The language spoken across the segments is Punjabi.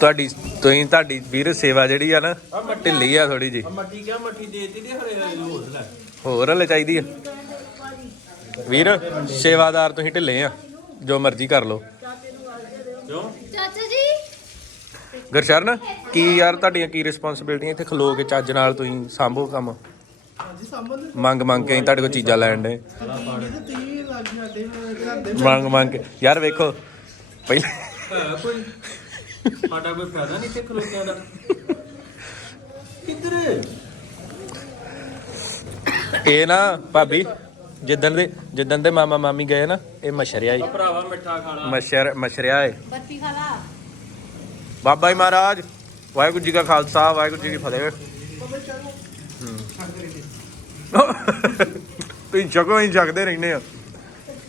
ਤੁਹਾਡੀ ਤੁਸੀਂ ਤੁਹਾਡੀ ਵੀਰ ਸੇਵਾ ਜਿਹੜੀ ਆ ਨਾ ਢਿੱਲੀ ਆ ਥੋੜੀ ਜੀ ਮੱਠੀ ਕਿਆ ਮੱਠੀ ਦੇਤੀ ਤੇ ਹਰੇ ਹਰੇ ਹੋਰ ਲੈ। ਹੋਰ ਹਲੇ ਚਾਹੀਦੀ ਆ। ਵੀਰ ਸੇਵਾਦਾਰ ਤੁਸੀਂ ਢਿੱਲੇ ਆ। ਜੋ ਮਰਜ਼ੀ ਕਰ ਲਓ। ਕਿਉਂ? ਚਾਚਾ ਜੀ? ਗੁਰਸ਼ਰਨ ਕੀ ਯਾਰ ਤੁਹਾਡੀਆਂ ਕੀ ਰਿਸਪੌਂਸਿਬਿਲਟੀਆਂ ਇੱਥੇ ਖਲੋ ਕੇ ਚੱਜ ਨਾਲ ਤੁਸੀਂ ਸੰਭੋ ਕੰਮ? ਮੰਗ ਮੰਗ ਕੇ ਅਸੀਂ ਤੁਹਾਡੇ ਕੋਲ ਚੀਜ਼ਾਂ ਲੈਣ ਦੇ। ਮੰਗ ਮੰਗ ਕੇ। ਯਾਰ ਵੇਖੋ ਪਹਿਲੇ। ਹੈ ਕੋਈ? ਸਾਡਾ ਕੋਈ ਫਾਇਦਾ ਨਹੀਂ ਤੇ ਖਲੋਤਿਆਂ ਦਾ। ਕਿੱਧਰ? ਇਹ ਨਾ ਭਾਬੀ ਜਿੱਦਣ ਦੇ ਜਿੱਦਣ ਦੇ ਮਾਮਾ ਮਾਮੀ ਗਏ ਨਾ ਇਹ ਮਸ਼ਰਿਆ ਹੀ ਭਰਾਵਾ ਮਿੱਠਾ ਖਾਣਾ ਮਸ਼ਰ ਮਸ਼ਰਿਆ ਏ। ਬੱਤੀ ਖਾ ਲਾ ਬਾਬਾ ਜੀ ਮਹਾਰਾਜ ਵਾਹਿਗੁਰੂ ਜੀ ਕਾ ਖਾਲਸਾ ਵਾਹਿਗੁਰੂ ਜੀ ਕੀ ਫਤਿਹ। ਹੂੰ। ਤੁਸੀਂ ਚੱਕੋ ਹੀ ਚੱਕਦੇ ਰਹਿੰਦੇ ਆ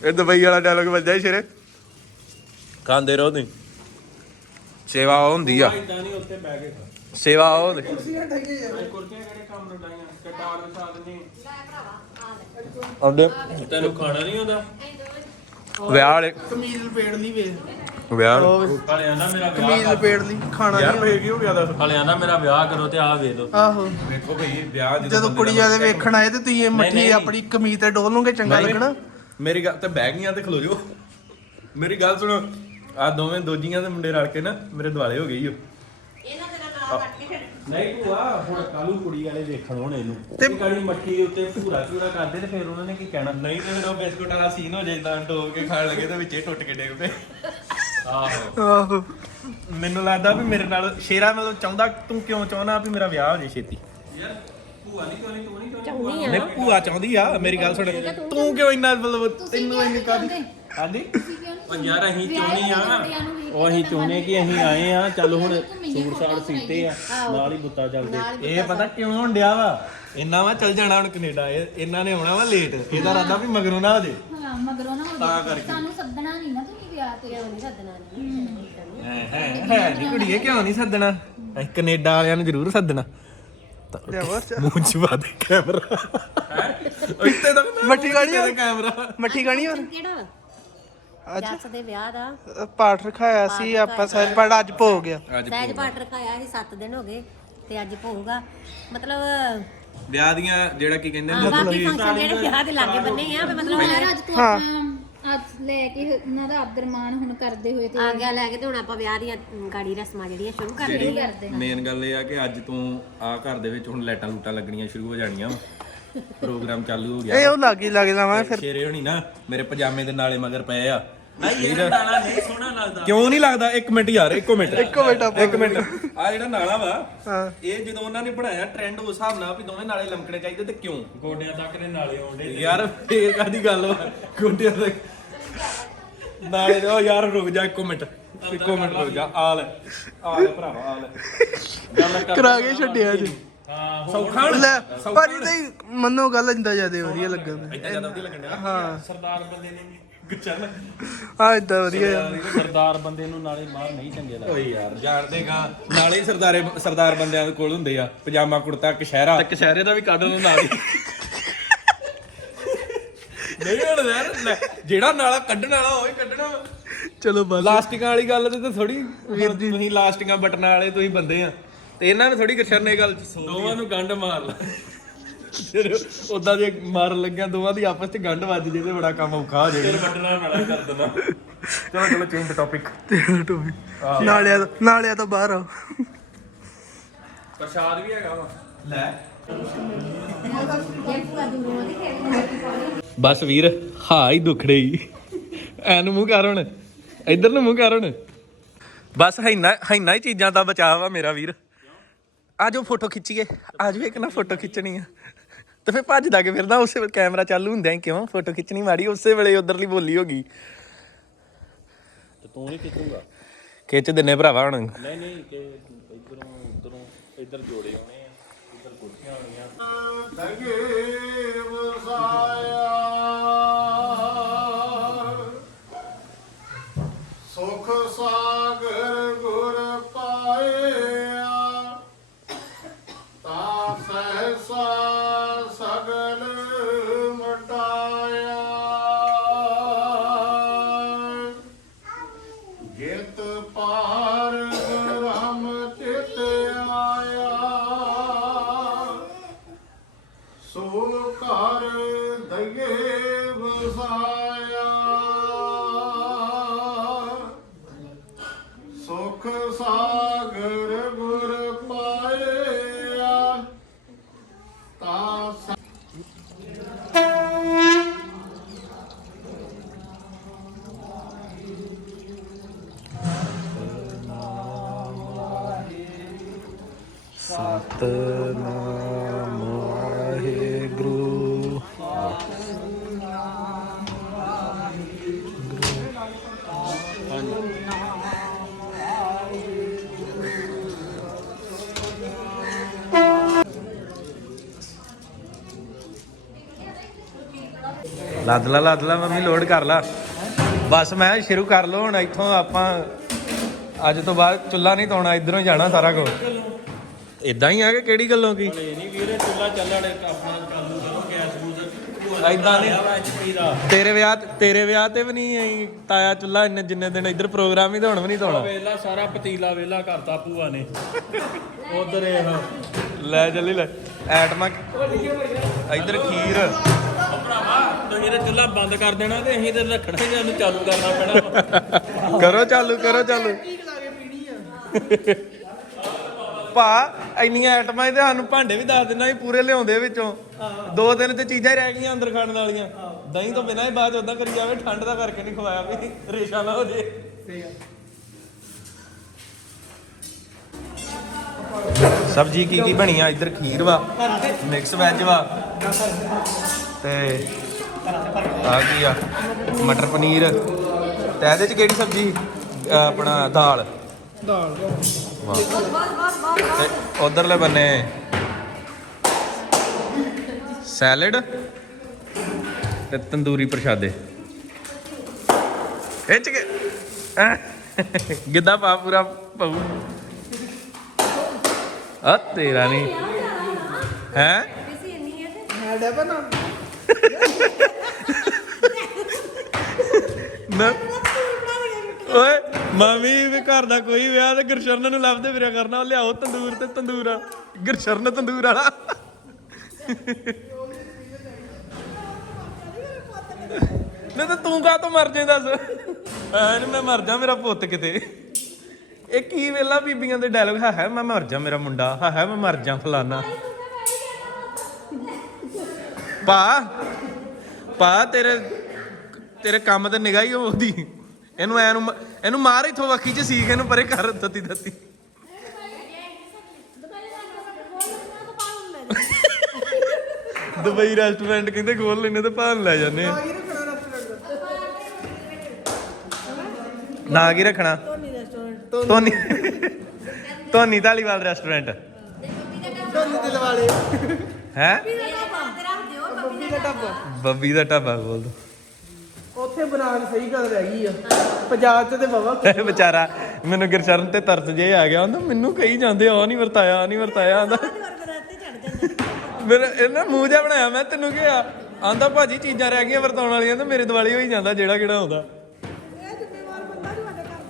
ਇਹ ਦੁਬਈ ਵਾਲਾ ਡਾਇਲੋਗ ਵੱਜਦਾ ਹੀ ਸ਼ੇਰੇ। ਖਾਂਦੇ ਰਹੋ ਤੁਸੀਂ। ਸੇਵਾ ਉਹ ਹੁੰਦੀ ਆ। ਇਦਾਂ ਨਹੀਂ ਉੱਥੇ ਬਹਿ ਕੇ ਖਾ ਸੇਵਾ ਉਹ ਹੁੰਦੀ। ਕੁਰਸੀਆਂ ਕਿਹੜੇ ਕੰਮ ਨੂੰ ਡਾਈਆਂ ਕਟਾਰ ਵਿਛਾ ਦਿੰਦੇ ਆਉਂਦੇ। ਤੈਨੂੰ ਖਾਣਾ ਨਹੀਂ ਆਉਂਦਾ? ਵਿਆਹ ਵਾਲੇ ਕਮੀਜ਼ ਲਪੇੜ ਲਈ ਵੇ। ਵਿਆਹ ਹਲੇ ਆਂਦਾ ਮੇਰਾ ਕਮੀਜ਼ ਵਿਆਹ ਕਰ। ਲਪੇੜ ਲਈ ਖਾਣਾ ਯਾਰ ਨਹੀਂ ਹੋ ਗਿਆ ਦੱਸ? ਹਲੇ ਆਂਦਾ ਮੇਰਾ ਵਿਆਹ ਕਰੋ ਤੇ ਆਹ ਵੇਖ ਲਓ। ਆਹੋ। ਵੇਖੋ ਭਈ ਵਿਆਹ ਜਦੋਂ ਕੁੜੀਆਂ ਦੇ ਵੇਖਣ ਆਏ ਤੇ ਤੁਸੀਂ ਇਹ ਮੱਠੀ ਨਹੀਂ। ਆਪਣੀ ਕਮੀਜ਼ ਤੇ ਡੋਲ ਲਓਗੇ ਚੰਗਾ ਲੱਗਣਾ। ਮੇਰੀ ਗੱਲ ਤੇ ਬਹਿ ਗਈਆਂ ਤੇ ਖਲੋ ਜਾਓ। ਮੇਰੀ ਗੱਲ ਸੁਣੋ। ਆ ਦੋਵੇਂ ਦੋਜੀਆਂ ਦੇ ਮੁੰਡੇ ਰਲ ਕੇ ਨਾ ਮੇਰੇ ਦੁਆਲੇ ਹੋ ਗਈ ਓ। ਨਹੀਂ ਭੂਆ ਹੁਣ ਕਾਲੂ ਕੁੜੀ ਵਾਲੇ ਵੇਖਣ ਹੁਣ ਇਹਨੂੰ। ਤੇ ਮੱਠੀ ਦੇ ਉੱਤੇ ਭੂਰਾ ਭੂਰਾ ਕਰਦੇ ਤੇ ਫਿਰ ਉਹਨਾਂ ਨੇ ਕੀ ਕਹਿਣਾ? ਨਹੀਂ ਤੇ ਫਿਰ ਉਹ ਬਿਸਕੁਟ ਵਾਲਾ ਸੀਨ ਹੋ ਜਾਂਦਾ ਡੋਬ ਕੇ ਖਾਣ ਲੱਗੇ ਤੇ ਵਿੱਚੇ ਟੁੱਟ ਕੇ ਡਿੱਗ ਪਏ। ਆਹੋ। ਆਹੋ। ਮੈਨੂੰ ਲੱਗਦਾ ਵੀ ਮੇਰੇ ਨਾਲ ਸ਼ੇਰਾ ਮਤਲਬ ਚਾਹੁੰਦਾ ਤੂੰ ਕਿਉਂ ਚਾਹੁੰਦਾ ਵੀ ਮੇਰਾ ਵਿਆਹ ਹੋ ਜੇ ਛੇਤੀ? ਯਾਰ ਭੂਆ ਨਹੀਂ ਤੂੰ ਚਾਹੁੰਦੀ ਨਹੀਂ ਭੂਆ ਚਾਹੁੰਦੀ ਆ ਮੇਰੀ ਗੱਲ ਸੁਣ। ਤੂੰ ਕਿਉਂ ਇੰਨਾ ਮਤਲਬ ਤੈਨੂੰ ਇੰਨੀ ਕਾਦੀ ਹਾਂਜੀ? ਉਹ ਯਾਰ ਅਸੀਂ ਚਾਹੁੰਦੇ ਆ। ਉਹ ਅਸੀਂ ਚਾਹੁੰਦੇ ਕਿ ਅਸੀਂ ਆਏ ਆ ਚੱਲ ਹੁਣ ਸੂਟ ਸਾੜ ਸੀਤੇ ਆ ਨਾਲ ਹੀ ਬੁੱਤਾ ਚੱਲਦੇ ਇਹ ਪਤਾ ਕਿਉਂ ਹੋਣ ਡਿਆ ਵਾ? ਇੰਨਾ ਵਾ ਚੱਲ ਜਾਣਾ ਹੁਣ ਕੈਨੇਡਾ ਇਹ ਇਹਨਾਂ ਨੇ ਆਉਣਾ ਵਾ ਲੇਟ ਇਹਦਾ ਰਾਦਾ ਵੀ ਮਗਰੋਂ ਨਾ ਹੋ ਜੇ। ਹਾਂ ਮਗਰੋਂ ਨਾ ਤਾਂ ਹੋ ਕਰਕੇ। ਸਾਨੂੰ ਸੱਦਣਾ ਨਹੀਂ ਨਾ ਤੁਸੀਂ ਵਿਆਹ ਤੇ। ਨਹੀਂ ਸੱਦਣਾ? ਹੈ। ਹੈ ਹੈ ਨਹੀਂ ਕੁੜੀਏ ਕਿਉਂ ਨਹੀਂ ਸੱਦਣਾ? ਅਸੀਂ ਕੈਨੇਡਾ ਵਾਲਿਆਂ ਨੂੰ ਜ਼ਰੂਰ ਸੱਦਣਾ। ਤਾਂ ਮੂੰਹ ਚ ਪਾ ਦੇ ਕੈਮਰਾ ਇੱਥੇ ਤਾਂ ਮੱਠੀ ਗਾਣੀ? ਕੈਮਰਾ ਮੱਠੀ ਹੋਰ? ਕਿਹੜਾ? ਜੱਸ ਦੇ ਵਿਆਹ ਦਾ। ਅ, ਪਾਠ ਰਖਾਇਆ ਸੀ ਆਪਾਂ ਸਾਰੇ ਪਰ ਅੱਜ ਭੋਗ ਗਿਆ। ਸਹਿਜ ਪਾਠ ਰਖਾਇਆ ਸੀ 7 ਦਿਨ ਹੋ ਗਏ ਤੇ ਅੱਜ ਭੋਗਾ। ਮਤਲਬ ਵਿਆਹ ਦੀਆਂ ਜਿਹੜਾ ਕੀ ਕਹਿੰਦੇ ਬਾਕੀ ਫੰਕਸ਼ਨ ਜਿਹੜੇ ਵਿਆਹ ਦੇ ਲਾਗੇ ਬੰਨੇ ਆ ਵੀ ਮਤਲਬ ਅੱਜ ਤੋਂ ਆਪਾਂ ਅੱਜ ਲੈ ਕੇ ਉਹਨਾਂ ਦਾ ਆਦਰ ਮਾਣ ਹੁਣ ਕਰਦੇ ਹੋਏ ਤੇ ਆ ਗਿਆ ਲੈ ਕੇ ਤੇ ਹੁਣ ਆਪਾਂ ਵਿਆਹ ਦੀਆਂ ਗਾੜੀ ਰਸਮਾਂ ਜਿਹੜੀਆਂ ਸ਼ੁਰੂ ਕਰ ਲਈਆਂ ਮੇਨ ਗੱਲ ਇਹ ਆ ਕਿ ਅੱਜ ਤੋਂ ਆ ਘਰ ਦੇ ਵਿੱਚ ਹੁਣ ਲਾਈਟਾਂ ਲੂਟਾਂ ਲੱਗਣੀਆਂ ਸ਼ੁਰੂ ਹੋ ਜਾਣੀਆਂ ਪ੍ਰੋਗਰਾਮ ਚਾਲੂ ਹੋ ਇਹ ਗਿਆ ਉਹ ਲਾਗੇ ਲੱਗ ਜਾਵਾਂ ਫਿਰ। ਸ਼ੇਰੇ ਹੋਣੀ ਨਾ ਮੇਰੇ ਪਜਾਮੇ ਦੇ ਨਾਲੇ ਮਗਰ ਪਏ ਆ। ਇਹ ਨਾਲਾ ਨਹੀਂ ਸੋਹਣਾ ਲੱਗਦਾ। ਕਿਉਂ ਨਹੀਂ ਲੱਗਦਾ? ਇੱਕ ਮਿੰਟ ਯਾਰ ਇੱਕੋ ਮਿੰਟ। ਇੱਕੋ ਮਿੰਟ ਆਪਾਂ ਇੱਕ ਮਿੰਟ। ਆ ਜਿਹੜਾ ਨਾਲਾ ਵਾ ਹਾਂ। ਇਹ ਜਦੋਂ ਉਹਨਾਂ ਨੇ ਬਣਾਇਆ ਟ੍ਰੈਂਡ ਉਸ ਹਿਸਾਬ ਨਾਲ ਵੀ ਦੋਵੇਂ ਨਾਲੇ ਲੰਕਣੇ ਚਾਹੀਦੇ ਤੇ ਕਿਉਂ? ਗੋਡਿਆਂ ਤੱਕ ਦੇ ਨਾਲੇ ਆਉਂਦੇ ਯਾਰ ਫੇਰ ਕਾਦੀ ਗੱਲ ਵਾ? ਗੁੰਡਿਆਂ ਦੇ ਨਾਲੇ ਉਹ ਯਾਰ ਰੁਕ ਜਾ ਇੱਕੋ ਮਿੰਟ। ਇੱਕੋ ਮਿੰਟ ਰੁਕ ਜਾ ਆ ਲੈ। ਆ ਲੈ ਭਰਾਵਾ ਆ ਲੈ। ਕਰ ਕੇ ਛੱਡਿਆ ਜੀ। ਹਾਂ ਸੌਖਾ ਲੈ ਪਰ ਇਹ ਮੰਨੋ ਗੱਲ ਇੰਦਾ ਜ਼ਿਆਦਾ ਵਧੀਆ ਲੱਗਣ ਇੱਦਾਂ ਜ਼ਿਆਦਾ ਵਧੀਆ ਲੱਗਣ ਹਾਂ। ਸਰਦਾਰ ਬੰਦੇ ਨੇ ਗੁੱਚਨ ਆ ਇਦਾਂ ਵਧੀਆ ਯਾਰ। ਸਰਦਾਰ ਬੰਦੇ ਨੂੰ ਨਾਲੇ ਮਾਰ ਨਹੀਂ ਚੰਗੇ ਲੱਗਦੇ। ਓਏ ਯਾਰ ਜਾਣਦੇਗਾ। ਨਾਲੇ ਹੀ ਸਰਦਾਰੇ ਸਰਦਾਰ ਬੰਦਿਆਂ ਦੇ ਕੋਲ ਹੁੰਦੇ ਆ। ਪਜਾਮਾ ਕੁੜਤਾ ਕਸ਼ਹਿਰਾ ਤੇ ਕਸ਼ਹਿਰੇ ਦਾ ਵੀ ਕੱਢ ਲਓ ਨਾਲ ਹੀ। ਨਹੀਂ ਹੁਣ ਯਾਰ ਲੈ, ਜਿਹੜਾ ਨਾਲਾ ਕੱਢਣ ਵਾਲਾ ਉਹ ਹੀ ਕੱਢਣਾ। ਵਾ। ਚਲੋ ਬਸ। ਲਾਸਟਿਕਾਂ ਵਾਲੀ ਗੱਲ ਤੇ ਤਾਂ ਥੋੜੀ ਤੁਸੀਂ ਲਾਸਟਿਕਾਂ ਬਟਨਾਂ ਵਾਲੇ ਤੁਸੀਂ ਬੰਦੇ ਆ। ਤੇ ਇਹਨਾਂ ਨੂੰ ਥੋੜੀ ਕਸ਼ਰਨੇ ਗੱਲ ਦੋਵਾਂ ਨੂੰ ਗੰਢ ਮਾਰ ਲਾ। ਉਦਾਂ ਜੇ ਮਾਰਨ ਲੱਗਿਆ ਦੋਵਾਂ ਦੀ ਆਪਸ ਚ ਗੰਢ ਵੱਜ ਜੇ ਤੇ ਬੜਾ ਕੰਮ ਔਖਾ ਹੋ ਜਾਏਗਾ ਵੱਡਣਾ ਨਾਲਾ ਕਰ ਦੇਣਾ ਚਲੋ ਚਲੋ ਚੇਂਜ ਟਾਪਿਕ ਨਾਲਿਆਂ ਤੋਂ ਨਾਲਿਆਂ ਤੋਂ ਬਾਹਰ ਆਓ। ਪ੍ਰਸ਼ਾਦ ਵੀ ਹੈਗਾ ਵਾ। ਲੈ। ਜੇ ਬਸ ਵੀਰ ਹਾਂ ਹੀ ਦੁਖੜੇ ਹੀ। ਐਨ ਮੂੰਹ ਕਰ ਹੁਣ। ਇੱਧਰ ਨੂੰ ਮੂੰਹ ਕਰ ਹੁਣ। ਬਸ ਹੈਨਾ ਹੈਨਾ ਹੀ ਚੀਜ਼ਾਂ ਦਾ ਬਚਾਅ ਵਾ ਮੇਰਾ ਵੀਰ। ਆਜੋ ਫੋਟੋ ਖਿੱਚੀਏ। ਆਜੋ ਇੱਕ ਨਾ ਫੋਟੋ ਖਿੱਚਣੀ ਆ। ਤੇ ਫਿਰ ਭੱਜਦਾ ਕੇ ਫਿਰਦਾ ਉਸੇ ਵੇਲੇ ਕੈਮਰਾ ਚਾਲੂ ਹੁੰਦਿਆਂ ਹੀ ਕਿਉਂ? ਫੋਟੋ ਖਿੱਚਣੀ ਮਾੜੀ ਉਸੇ ਵੇਲੇ ਉਧਰਲੀ ਬੋਲੀ ਹੋ ਗਈ। ਤੇ ਤੂੰ ਨਹੀਂ ਖਿੱਚੂਗਾ? ਖਿੱਚ ਦਿੰਨੇ ਭਰਾਵਾ ਹੁਣ। ਨਹੀਂ ਨਹੀਂ ਕਿ ਇਧਰੋਂ ਉਧਰੋਂ ਇੱਧਰ ਜੋੜੇ ਆਉਣੇ ਆ ਇੱਧਰ ਕੁਰਸੀਆਂ ਆਉਣੀਆਂ। ਸੁਖ ਸਤਨਾਮ ਵਾਹਿਗੁਰੂ। ਲੱਦ ਲਾ ਲੱਦ ਲਾ ਮੰਮੀ, ਲੋਡ ਕਰ ਲਾ। ਬਸ ਮੈਂ ਸ਼ੁਰੂ ਕਰ ਲਓ, ਹੁਣ ਇੱਥੋਂ ਆਪਾਂ ਅੱਜ ਤੋਂ ਬਾਅਦ ਚੁੱਲਾ ਨਹੀਂ ਧੋਣਾ, ਇਧਰੋਂ ਜਾਣਾ ਸਾਰਾ ਕੁਝ ਇਦਾਂ ਹੀ ਆ ਕਿ ਕਿਹੜੀ ਗੱਲੋਂ ਕੀ? ਇਹ ਨਹੀਂ ਵੀਰੇ ਚੁੱਲਾ ਚੱਲਣ ਆਪਣਾ ਚਾਲੂ ਕਰੋ ਗੈਸ ਗੂਸ। ਏਦਾਂ ਨੀ। ਵਿੱਚ ਪਈਦਾ ਤੇਰੇ ਵਿਆਹ ਤੇਰੇ ਵਿਆਹ ਤੇ ਵੀ ਨਹੀਂ ਆਈ ਤਾਇਆ ਚੁੱਲਾ ਇੰਨੇ ਜਿੰਨੇ ਦਿਨ ਇੱਧਰ ਪ੍ਰੋਗਰਾਮ ਹੀ ਤਾਂ ਹੁਣ ਵੀ ਨਹੀਂ ਧੋਣਾ। ਵੇਲਾ ਸਾਰਾ ਪਤੀਲਾ ਵੇਲਾ ਕਰਤਾ ਭੂਆ ਨੇ। ਉਧਰ ਇਹ ਲੈ ਚੱਲੀ ਲੈ। ਐਟਮਾਂ ਇੱਧਰ ਖੀਰ। ਭਰਾਵਾ ਤੁਸੀਂ ਇਹ ਚੁੱਲਾ ਬੰਦ ਕਰ ਦੇਣਾ ਤੇ ਅਸੀਂ ਤੇ ਰੱਖਣਾ ਹੀ ਇਹਨੂੰ ਚਾਲੂ ਕਰਨਾ ਪੈਣਾ। ਕਰੋ ਚਾਲੂ ਕਰੋ ਚਾਲੂ। ਭਾ ਇੰਨੀਆਂ ਆਈਟਮਾਂ ਇਹਦੇ ਸਾਨੂੰ ਭਾਂਡੇ ਵੀ ਦੱਸ ਦਿੰਦਾ ਸੀ ਪੂਰੇ ਲਿਆਉਂਦੇ ਵਿੱਚੋਂ। ਦੋ ਦਿਨ ਤੇ ਚੀਜ਼ਾਂ ਹੀ ਰਹਿ ਗਈਆਂ ਅੰਦਰ ਖਾਣ ਵਾਲੀਆਂ। ਦਹੀਂ ਤੋਂ ਬਿਨਾਂ ਹੀ ਬਾਅਦ ਉਦਾਂ ਕਰੀ ਜਾਵੇ ਠੰਡ ਦਾ ਕਰਕੇ ਨਹੀਂ ਖਵਾਇਆ ਵੀ ਰੇਸ਼ਾ ਨਾ ਹੋ ਜੇ। ਸਬਜੀ ਕੀ ਕੀ ਬਣੀ ਆ? ਇੱਧਰ ਖੀਰ ਵਾ ਮਿਕਸ ਵੈਜ ਵਾ ਤੇ ਆ ਕੀ ਆ? ਮਟਰ ਪਨੀਰ। ਤੇ ਇਹਦੇ ਚ ਕਿਹੜੀ ਸਬਜੀ? ਆਪਣਾ ਦਾਲ। ਦਾਲ। ਵਾਹ ਤੇ ਉਧਰਲੇ ਬੰਨੇ। ਸੈਲਡ ਤੇ ਤੰਦੂਰੀ ਪ੍ਰਸ਼ਾਦੇ। ਖਿੱਚ ਕੇ ਹੈਂ? ਗਿੱਧਾ ਪਾ ਪੂਰਾ ਪਊ। ਆ ਤੇਰਾ ਨਹੀਂ ਹੈ? ਕਿਸੇ ਇੰਨੀ ਹੈ ਹੈ ਡੇ ਬਣਾ ਨਾ ਓਏ। ਮਾਮੀ ਵੀ ਘਰ ਦਾ ਕੋਈ ਵਿਆਹ ਤੇ ਗੁਰਸ਼ਰਨ ਨੂੰ ਲੱਭਦੇ ਫਿਰਿਆ ਕਰਨਾ, ਉਹ ਲਿਆਓ ਤੰਦੂਰ ਤੇ ਤੰਦੂਰ ਗੁਰਸ਼ਰਨ ਤੰਦੂਰ ਵਾਲਾ। ਨਹੀਂ ਤਾਂ ਤੂੰ ਕਾ ਤੋਂ ਮਰ ਜੇ ਦੱਸ? ਐਨ ਮੈਂ ਮਰ ਜਾ ਮੇਰਾ ਪੁੱਤ ਕਿਤੇ। ਇਹ ਕੀ ਵੇਲਾ ਬੀਬੀਆਂ ਦੇ ਡਾਇਲੌਗ ਹੈ ਹੈ, ਮੈਂ ਮਰ ਜਾ ਮੇਰਾ ਮੁੰਡਾ। ਹੈ ਹੈ, ਮੈਂ ਮਰ ਜਾ ਫਲਾਨਾ। ਪਾ ਪਾ ਤੇਰੇ ਤੇਰੇ ਕੰਮ ਤੇ ਨਿਗਾਹ ਹੀ ਉਹਦੀ। ਇਹਨੂੰ ਐ ਨੂੰ ਇਹਨੂੰ ਮਾਰ ਇਥੋਂ ਵੱਖੀ ਚ ਸੀਖ ਇਹਨੂੰ ਪਰੇ ਕਰ ਦਿੱਤੀ ਦਿੱਤੀ। ਦੁਬਈ ਰੈਸਟੋਰੈਂਟ ਕਹਿੰਦੇ ਖੋਲ ਲੈਨੇ ਤੇ ਭਾਣ ਲੈ ਜਾਂਦੇ ਆ। ਨਾ ਕੀ ਰੱਖਣਾ। ਧੋਨੀ। ਧੋਨੀ ਢਾਲੀਵਾਲ ਰੈਸਟੋਰੈਂਟ ਦਿਲ ਵਾਲੇ ਹੈ? ਬੱਬੀ ਦਾ ਢਾਬਾ। ਬੱਬੀ ਦਾ ਢਾਬਾ ਖੋਲ ਦੋ। ਉੱਥੇ ਬਣਾਉਣ ਸਹੀ ਗੱਲ ਰਹਿ ਗਈ ਆ। ਪੰਜਾਬ ਚ ਤੇ ਬਾਬਾ ਵਿਚਾਰਾ ਮੈਨੂੰ ਗੁਰਚਰਨ ਤੇ ਤਰਸ ਜੇ ਆ ਗਿਆ। ਉਹਦਾ ਮੈਨੂੰ ਕਹੀ ਜਾਂਦੇ ਆ ਨਹੀਂ ਵਰਤਾਇਆ ਆਹ ਨਹੀਂ ਵਰਤਾਇਆ ਆਂਦਾ। ਮੇਰਾ ਇਹਨਾਂ ਮੂੰਹ ਜਿਹਾ ਬਣਾਇਆ ਮੈਂ ਤੈਨੂੰ ਕਿਹਾ ਆਂਦਾ ਭਾਜੀ ਚੀਜ਼ਾਂ ਰਹਿ ਗਈਆਂ ਵਰਤਾਉਣ ਵਾਲੀਆਂ ਤੇ ਮੇਰੇ ਦਿਵਾਲੀ ਹੋਈ ਜਾਂਦਾ ਜਿਹੜਾ ਕਿਹੜਾ ਆਉਂਦਾ। ਇਹ ਜ਼ਿੰਮੇਵਾਰ ਬੰਦਾ ਨਹੀਂ ਸਾਡੇ ਘਰ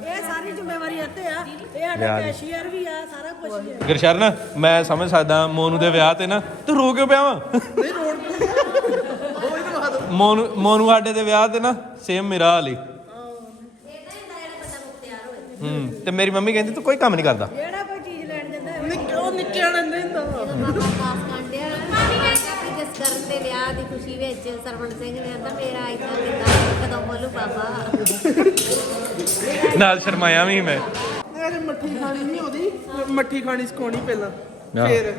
ਦਾ। ਇਹ ਸਾਰੀ ਜ਼ਿੰਮੇਵਾਰੀ ਇੱਥੇ ਆ। ਇਹ ਸਾਡਾ ਲਿਆ ਜੀ। ਕੈਸ਼ੀਅਰ ਵੀ ਆ ਸਾਰਾ ਕੁਝ ਹੀ ਆ। ਗੁਰਸ਼ਰਨ ਮੈਂ ਸਮਝ ਸਕਦਾ ਮੋਨੂ ਦੇ ਵਿਆਹ ਤੇ ਨਾ ਤੂੰ ਰੋ ਕਿਉਂ ਪਿਆ ਵਾ? ਨਹੀਂ ਦੋ ਮੋਨੂ ਮੋਨੂ ਸਾਡੇ ਦੇ ਵਿਆਹ ਤੇ ਨਾ ਸੇਮ ਮੇਰਾ ਹਾਲ ਹੀ। ਤਾਂ ਹੂੰ ਮੇਰੀ ਮੰਮੀ ਕਹਿੰਦੀ ਤੂੰ ਕੋਈ ਕੰਮ ਨਹੀਂ ਕਰਦਾ। ਜਿਹੜਾ ਕੋਈ ਚੀਜ਼ ਲੈਣ ਜਾਂਦਾ ਹੈ ਨਿੱਕੇ ਉਹ ਨਿੱਕੇ ਨਾਲ ਨਹੀਂ ਹੁੰਦਾ ਬਾਬਾ ਪਾਸ ਕਾਂਡਿਆ ਕਿ ਜਿਸ ਕਰਨ ਦੇ ਵਿਆਹ ਦੀ ਖੁਸ਼ੀ ਵਿੱਚ ਸਰਵਣ ਸਿੰਘ ਨੇ ਆਂਦਾ ਮੇਰਾ ਇਦਾਂ ਕਿਦਾਂ ਕਦੋਂ ਬੋਲੂ ਬਾਬਾ? ਨਾਲ ਸ਼ਰਮਾਇਆ ਵੀ ਮੈਂ। ਮੱਠੀ ਖਾਣੀ ਨਹੀਂ ਉਹਦੀ ਮੱਠੀ ਖਾਣੀ ਸਿਖਾਉਣੀ ਪਹਿਲਾਂ। ਫੇਰ।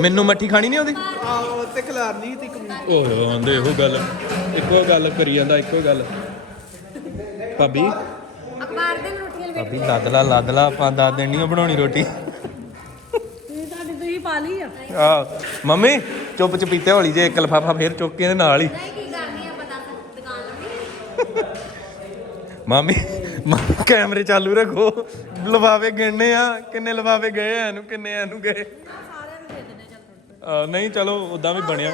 ਮੈਨੂੰ ਮੱਠੀ ਖਾਣੀ ਨਹੀਂ ਆਉਂਦੀ? ਆਹੋ ਤੇ ਖਿਲਾਰਨੀ ਤੇ ਕਮੀ ਓਏ ਆਂਦੇ ਇਹੋ ਗੱਲ। ਇੱਕੋ ਗੱਲ ਕਰੀ ਜਾਂਦਾ ਇੱਕੋ ਗੱਲ। ਭਾਬੀ? ਅਖਬਾਰ ਦੇ ਰੋਟੀਆਂ ਭਾਬੀ ਲੱਦ ਲਾ ਲੱਦ ਲਾ ਆਪਾਂ ਦੱਸ ਦੇਣੀ ਆ ਬਣਾਉਣੀ ਰੋਟੀ। ਤੁਸੀਂ ਤੁਹਾਡੀ ਤੁਸੀਂ ਪਾ ਲਈ ਆ। ਆ ਮੰਮੀ ਚੁੱਪ ਚਪੀਤੇ ਹੌਲੀ ਜੇ ਇੱਕ ਲਫਾਫਾ ਫੇਰ ਚੁੱਕ ਕੇ ਇਹਦੇ ਨਾਲ ਹੀ। ਨਹੀਂ ਕੀ ਕਰਨੀ ਆ ਪਤਾ ਦੁਕਾਨ ਲਾਉਣੀ ਮਾਮੀ ਮਾਮੀ ਕੈਮਰੇ ਚਾਲੂ ਰੱਖੋ। ਲਫਾਫੇ ਗਿਣਨੇ ਆ ਕਿੰਨੇ ਲਫਾਫੇ ਗਏ ਆ ਇਹਨੂੰ ਕਿੰਨੇ ਆ ਇਹਨੂੰ ਗਏ। ਨਹੀਂ ਚਲੋ ਉਦਾਂ ਵੀ ਬਣਿਆ।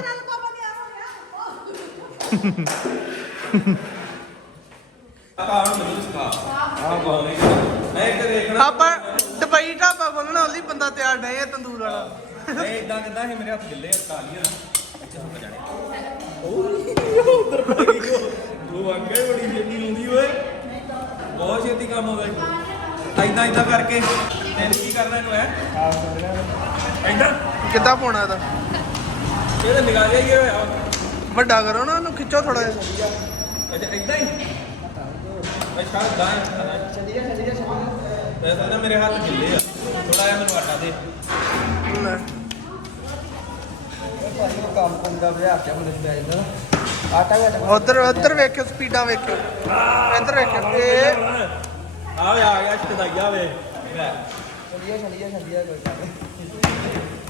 ਆਪਾਂ ਹੁਣ ਮੈਨੂੰ ਸਿਖਾ ਆਹ ਬੋਲੇ ਮੈਂ ਇੱਕ ਦੇਖਣਾ ਆਪਾਂ ਦੁਬਈ ਢਾਬਾ ਖੋਲਣਾ ਉਹਲੀ ਬੰਦਾ ਤਿਆਰ ਨਹੀਂ ਹੈ ਤੰਦੂਰ ਵਾਲਾ। ਇਹ ਇਦਾਂ ਕਿਦਾਂ ਸੀ ਮੇਰੇ ਹੱਥ ਗਿੱਲੇ ਆ ਤਾਲੀਆਂ ਇੱਥੇ ਸੁੱਕ ਜਾਣੇ। ਉਹ ਉਧਰ ਪੈ ਗਈ ਉਹ ਉਹ ਅੱਗੇ ਬੜੀ ਛੇਤੀ ਹੁੰਦੀ ਓਏ। ਬਹੁਤ ਛੇਤੀ ਕੰਮ ਹੋ ਗਿਆ ਇਦਾਂ ਇਦਾਂ ਕਰਕੇ। ਤੈਨੂੰ ਕੀ ਕਰਨਾ ਇਹਨੂੰ ਹੈ? ਇਦਾਂ ਕਿੱਦਾਂ ਪਾਉਣਾ ਇਹਦਾ? ਇਹ ਤਾਂ ਨਿਗਾਹ ਜਿਹਾ ਹੀ ਹੋਇਆ। ਵੱਡਾ ਕਰੋ ਨਾ ਉਹਨੂੰ ਖਿੱਚੋ ਥੋੜਾ ਜਿਹਾ। ਅੱਛਾ ਇਦਾਂ ਹੀ? ਅੱਛਾ ਗਾਂ ਚੱਲੀਏ ਚੱਲੀਏ ਚੱਲੀਏ ਨਾ ਮੇਰੇ ਹੱਥ ਗਿੱਲੇ ਆ। ਥੋੜਾ ਜਿਹਾ ਮੈਨੂੰ ਆਟਾ ਦੇ। ਲੈ। ਉਧਰ ਉਧਰ ਵੇਖਿਓ ਸਪੀਡਾਂ ਵੇਖਿਓ। ਇੱਧਰ ਵੇਖਿਓ ਇਹ ਆ ਵੇ ਆ ਗਿਆ ਸ਼ਦਾਈਆ ਵੇ। ਲੈ।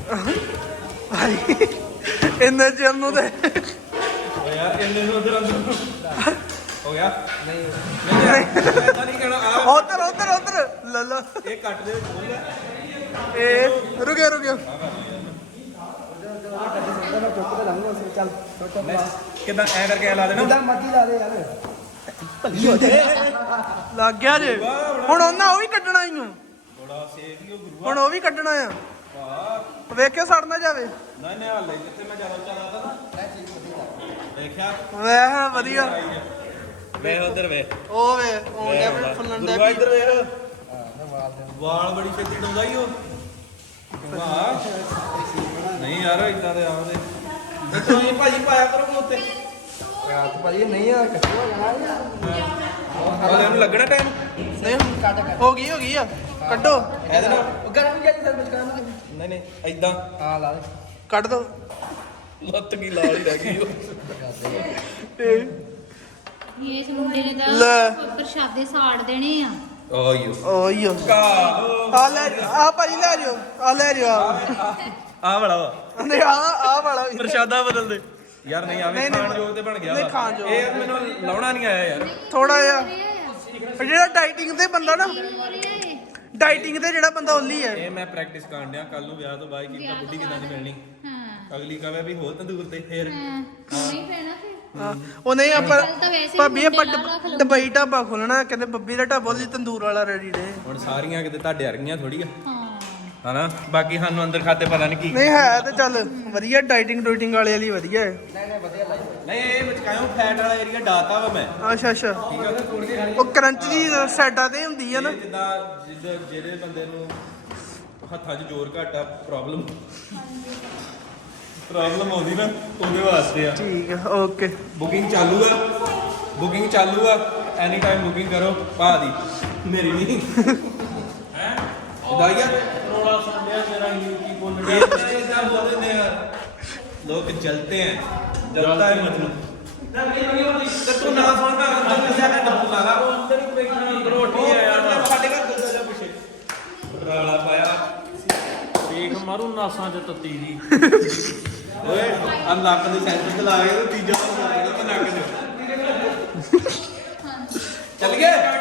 ਭਾਈ ਇੰਨੇ ਚਿਰ ਨੂੰ ਤੇ ਓ ਯਾਰ ਇੰਨੇ ਨੂੰ ਉਧਰ ਅੰਦਰ ਹੋ ਗਿਆ? ਨਹੀਂ ਨਹੀਂ ਇਦਾਂ ਨਹੀਂ। ਕਹਿਣਾ ਆ ਉਧਰ ਉਧਰ ਉਧਰ। ਲੈ ਲਾ। ਇਹ ਕੱਟ ਦੇ ਬੋਲ ਇਹ ਰੁਕਿਓ ਰੁਕਿਓ। ਕਿਦਾਂ ਐ ਕਰਕੇ ਐ ਲਾ ਦੇਣਾ। ਲੱਗ ਗਿਆ ਜੇ। ਹੁਣ ਉਹਨਾਂ ਉਹ ਵੀ ਕੱਢਣਾ ਹੀ ਨੂੰ ਹੁਣ ਉਹ ਵੀ ਕੱਢਣਾ ਆ। ਵੇਖਿਓ ਸੜ ਨਾ ਜਾਵੇ। ਨਹੀਂ ਨਹੀਂ ਹਾਲੇ ਜਿੱਥੇ ਮੈਂ ਜ਼ਿਆਦਾ ਉੱਚਾ ਲਾਤਾ ਨਾ। ਦੇਖਿਆ ਵੇਹ ਵਧੀਆ। ਵੇ ਉਧਰ ਵੇ ਉਹ ਵੇ ਉਹ ਡਿਆ ਫੁੱਲਣ ਦੇ ਗੁਰੂਆ ਇੱਧਰ ਵੇਖ। ਵਾਲ ਬੜੀ ਛੇਤੀ ਡੋਂਦਾ ਹੀ ਉਹ। ਵਾਹ। ਨਹੀਂ ਯਾਰ ਇਦਾਂ ਦੇ ਆਉਂਦੇ। ਤੇ ਤੁਸੀਂ ਭਾਜੀ ਪਾਇਆ ਕਰੋ ਉੱਤੇ ਉਹ ਇਹਨੂੰ ਲੱਗਣਾ ਟਾਈਮ ਨਹੀਂ ਹੋ ਗਈ ਹੋ ਗਈ ਆ। ਕੱਢੋ। ਇਹਦੇ ਨਾਲ ਨਹੀਂ ਨਹੀਂ ਇਦਾਂ ਕੱਢ ਦੋ। ਲੱਤ ਕੀ ਲਾਲ ਹੀ ਰਹਿ ਗਈ ਉਹ। ਇਸ ਮੁੰਡੇ ਨੇ ਲੈ। ਤਾਂ ਪ੍ਰਸ਼ਾਦੇ ਸਾੜ ਦੇਣੇ ਆ ਓਯੋ ਓਈ ਓ ਕਾ। ਆ ਲੈ ਆ ਭਾਜੀ ਲੈ ਜਿਓ। ਆ ਲੈ ਜਿਓ। ਆ ਆ ਵਾਲਾ ਵਾ। ਨਹੀਂ ਆ ਆ ਵਾਲਾ ਵੀ। ਪ੍ਰਸ਼ਾਦਾ ਬਦਲ ਦੇ। ਯਾਰ ਨਹੀਂ ਆਵੇ ਨਹੀਂ, ਨਹੀਂ, ਖਾਣ ਯੋਗ ਤੇ ਬਣ ਗਿਆ ਨਹੀਂ, ਵਾ। ਖਾਣ ਯੋਗ। ਇਹ ਮੈਨੂੰ ਲਾਉਣਾ ਨਹੀਂ ਆਇਆ ਯਾਰ। ਥੋੜਾ ਜਿਹਾ। ਜਿਹੜਾ ਡਾਈਟਿੰਗ ਤੇ ਬੰਦਾ ਨਾ ਡਾਈਟਿੰਗ ਤੇ ਜਿਹੜਾ ਬੰਦਾ ਓਲੀ ਹੈ। ਇਹ ਮੈਂ ਪ੍ਰੈਕਟਿਸ ਕਰਨ ਡਿਆ ਕੱਲ ਨੂੰ ਵਿਆਹ ਤੋਂ ਬਾਅਦ ਕੀਤਾ ਬੁੱਢੀ ਕਿਦਾਂ ਦੀ ਮਿਲਣੀ। ਹਾਂ। ਅਗਲੀ ਕਵੇ ਵੀ ਹੋਰ ਤੰਦੂਰ ਤੇ ਫੇਰ। ਹਾਂ ਨਹੀਂ ਪੈਣਾ ਫਿਰ। ਹਾਂ, ਉਹ ਨਹੀਂ ਆਪਾਂ ਕੱਲ੍ਹ ਤਾਂ ਵੈਸੇ ਹੀ ਭਾਬੀ ਆਪਾਂ ਮੁੰਡੇ ਨਾਲ ਰੱਖ ਲਓ। ਦੁਬਈ ਢਾਬਾ ਖੋਲਣਾ ਕਹਿੰਦੇ ਬੱਬੀ ਦਾ ਢਾਬਾ ਲਈ ਤੰਦੂਰ ਵਾਲਾ ਰੈਡੀ ਡੇ ਹੁਣ ਸਾਰੀਆਂ ਕਿਤੇ ਤੁਹਾਡੇ ਵਰਗੀਆਂ ਥੋੜੀ ਆ। ਹਾਂ। ਹਨਾ? ਬਾਕੀ ਸਾਨੂੰ ਅੰਦਰ ਖਾਤੇ ਪਤਾ ਨਹੀਂ ਕੀ। ਨਹੀਂ ਹੈ ਤੇ ਚੱਲ ਵਧੀਆ ਡਾਈਟਿੰਗ ਡੂਟਿੰਗ ਵਾਲੇ ਲਈ ਵਧੀਆ ਹੈ। ਨਹੀਂ ਇਹ ਵਿਚਕਾਇਓ ਫੈਟ ਵਾਲਾ ਏਰੀਆ ਡਾਤਾ ਵਾ ਮੈਂ। ਅੱਛਾ ਅੱਛਾ। ਠੀਕ ਆ ਥੋੜੀ ਜਿਹੀ ਉਹ ਕਰੰਚ ਜੀ ਸਾਈਡਾਂ ਤੇ ਹੁੰਦੀ ਆ ਨਾ। ਇਹ ਜਿੱਦਾਂ ਜਿੱਦਾਂ ਜਿਹੜੇ ਬੰਦੇ ਨੂੰ ਹੱਥਾਂ 'ਚ ਜ਼ੋਰ ਘੱਟ ਆ ਪ੍ਰੋਬਲਮ ਪ੍ਰੋਬਲਮ ਆਉਂਦੀ ਨਾ ਉਹਦੇ ਵਾਸਤੇ ਆ। ਠੀਕ ਆ ਓਕੇ ਬੁਕਿੰਗ ਚਾਲੂ ਆ। ਬੁਕਿੰਗ ਚਾਲੂ ਆ। ਐਨੀ ਟਾਈਮ ਬੁਕਿੰਗ ਕਰੋ ਭਾ ਦੀ। ਮੇਰੀ ਨਹੀਂ ਹੈ? ਦਾਈਆ ਰੋਲਾ ਸੁਣਿਆ ਤੇਰਾ ਹੀ ਕੀ ਬੋਲਣਾ ਇਹ ਤਾਂ ਇਦਾਂ ਬੋਲਦੇ ਨੇ ਯਾਰ। ਲੋਕ ਜਲਤੇ हैं जलता है मतलब ਤੇ ਤੂੰ ਨਾ ਸੁਣਦਾ ਅੰਦਰ ਕਿਸੇ ਦਾ ਡੱਬੂ ਲਾ ਲਾ ਉਹ ਅੰਦਰ ਹੀ ਬੈਠਾ ਅੰਦਰ ਉੱਠੀ ਆ ਯਾਰ ਸਾਡੇ ਘਰ ਗੁੱਸਾ ਜਾ ਪਿੱਛੇ ਰਾਲਾ ਪਾਇਆ ਦੇਖ ਮਾਰੂ ਨਾਸਾਂ ਚ ਤੱਤੀ ਦੀ ਓਏ ਆ ਨੱਕ ਦੇ ਸੈਂਟਰ ਤੇ ਲਾ ਕੇ ਤੇ ਤੀਜਾ ਤੇ ਨੱਕ ਦੇ ਚੱਲ ਗਏ